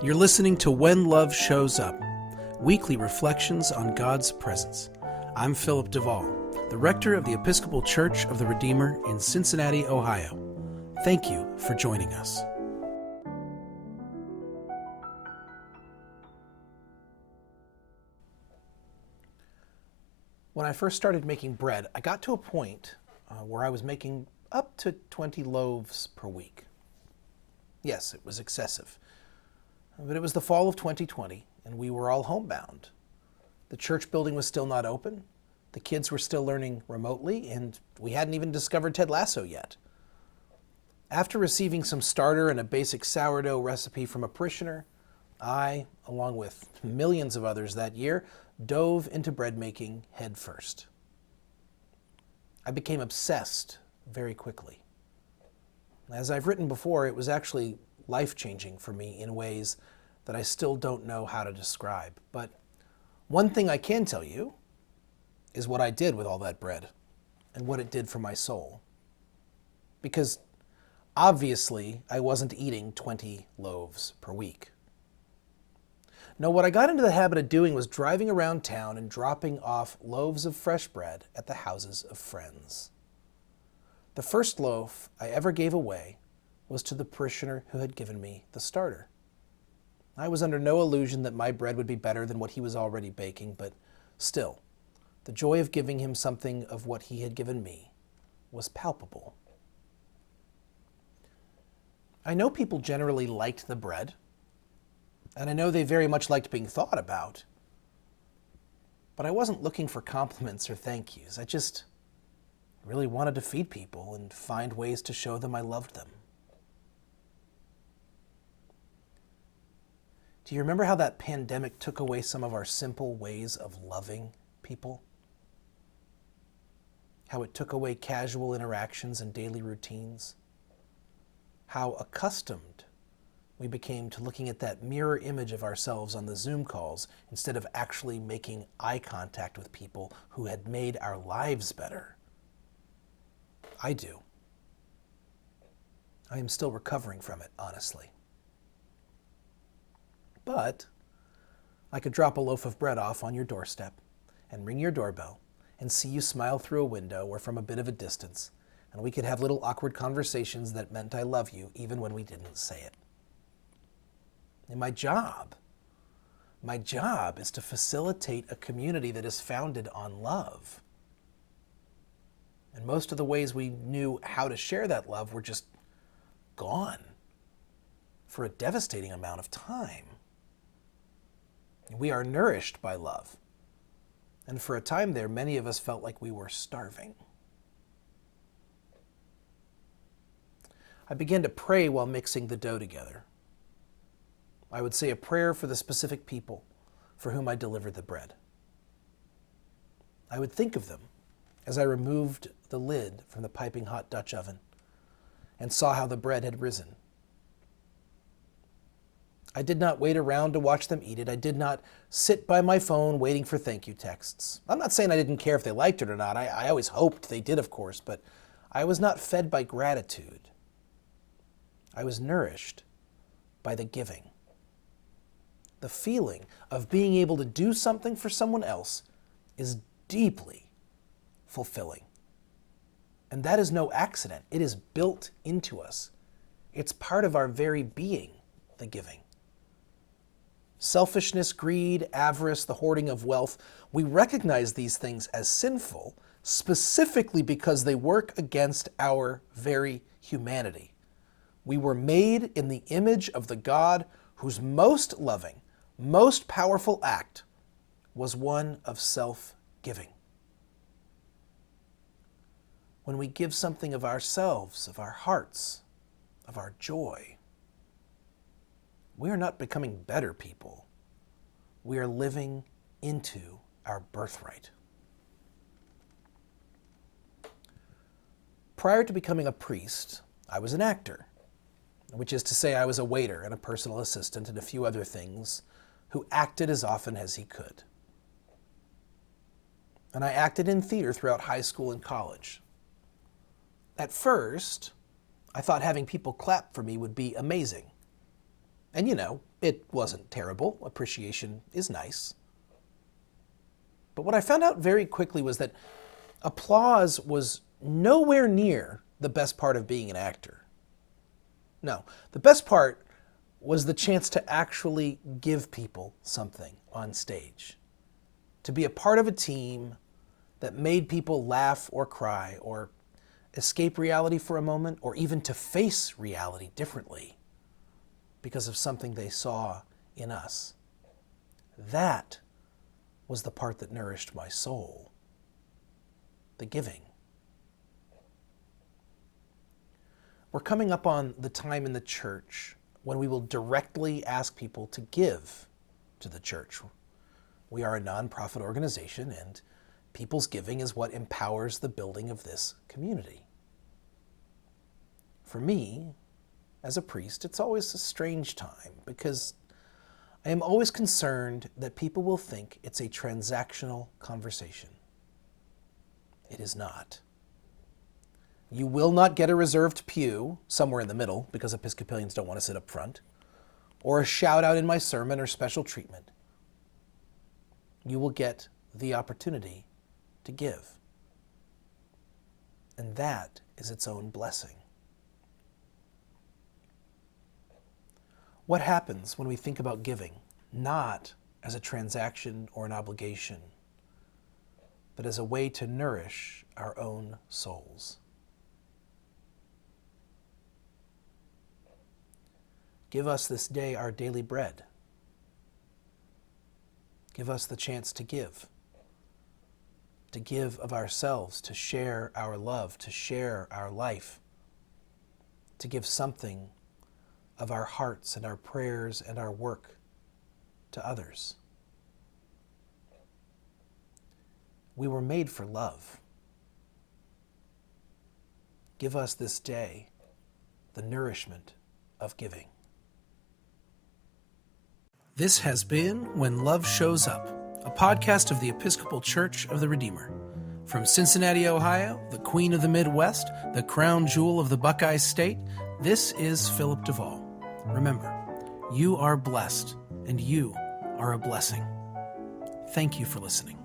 You're listening to When Love Shows Up, weekly reflections on God's presence. I'm Philip DeVaul, the rector of the Episcopal Church of the Redeemer in Cincinnati, Ohio. Thank you for joining us. When I first started making bread, I got to a point where I was making up to 20 loaves per week. Yes, it was excessive. But it was the fall of 2020, and we were all homebound. The church building was still not open, the kids were still learning remotely, and we hadn't even discovered Ted Lasso yet. After receiving some starter and a basic sourdough recipe from a parishioner, I, along with millions of others that year, dove into bread making head first. I became obsessed very quickly. As I've written before, it was actually life-changing for me in ways that I still don't know how to describe. But one thing I can tell you is what I did with all that bread and what it did for my soul. Because obviously I wasn't eating 20 loaves per week. No, what I got into the habit of doing was driving around town and dropping off loaves of fresh bread at the houses of friends. The first loaf I ever gave away was to the parishioner who had given me the starter. I was under no illusion that my bread would be better than what he was already baking, but still, the joy of giving him something of what he had given me was palpable. I know people generally liked the bread, and I know they very much liked being thought about, but I wasn't looking for compliments or thank yous. I just really wanted to feed people and find ways to show them I loved them. Do you remember how that pandemic took away some of our simple ways of loving people? How it took away casual interactions and daily routines? How accustomed we became to looking at that mirror image of ourselves on the Zoom calls instead of actually making eye contact with people who had made our lives better. I do. I am still recovering from it, honestly. But I could drop a loaf of bread off on your doorstep and ring your doorbell and see you smile through a window or from a bit of a distance, and we could have little awkward conversations that meant I love you even when we didn't say it. And my job is to facilitate a community that is founded on love. And most of the ways we knew how to share that love were just gone for a devastating amount of time. We are nourished by love. And for a time there, many of us felt like we were starving. I began to pray while mixing the dough together. I would say a prayer for the specific people for whom I delivered the bread. I would think of them as I removed the lid from the piping hot Dutch oven and saw how the bread had risen. I did not wait around to watch them eat it. I did not sit by my phone waiting for thank you texts. I'm not saying I didn't care if they liked it or not. I always hoped they did, of course, but I was not fed by gratitude. I was nourished by the giving. The feeling of being able to do something for someone else is deeply fulfilling. And that is no accident. It is built into us. It's part of our very being, the giving. Selfishness, greed, avarice, the hoarding of wealth, we recognize these things as sinful specifically because they work against our very humanity. We were made in the image of the God whose most loving, most powerful act was one of self-giving. When we give something of ourselves, of our hearts, of our joy, we are not becoming better people. We are living into our birthright. Prior to becoming a priest, I was an actor, which is to say I was a waiter and a personal assistant and a few other things who acted as often as he could. And I acted in theater throughout high school and college. At first, I thought having people clap for me would be amazing. And It wasn't terrible. Appreciation is nice. But what I found out very quickly was that applause was nowhere near the best part of being an actor. No, the best part was the chance to actually give people something on stage. To be a part of a team that made people laugh or cry or escape reality for a moment, or even to face reality differently because of something they saw in us. That was the part that nourished my soul. The giving. We're coming up on the time in the church when we will directly ask people to give to the church. We are a nonprofit organization, and people's giving is what empowers the building of this community. For me, as a priest, it's always a strange time because I am always concerned that people will think it's a transactional conversation. It is not. You will not get a reserved pew somewhere in the middle because Episcopalians don't want to sit up front, or a shout out in my sermon or special treatment. You will get the opportunity to give. And that is its own blessing. What happens when we think about giving, not as a transaction or an obligation, but as a way to nourish our own souls? Give us this day our daily bread. Give us the chance to give of ourselves, to share our love, to share our life, to give something of our hearts and our prayers and our work to others. We were made for love. Give us this day the nourishment of giving. This has been When Love Shows Up, a podcast of the Episcopal Church of the Redeemer. From Cincinnati, Ohio, the Queen of the Midwest, the crown jewel of the Buckeye State, this is Philip DeVaul. Remember, you are blessed, and you are a blessing. Thank you for listening.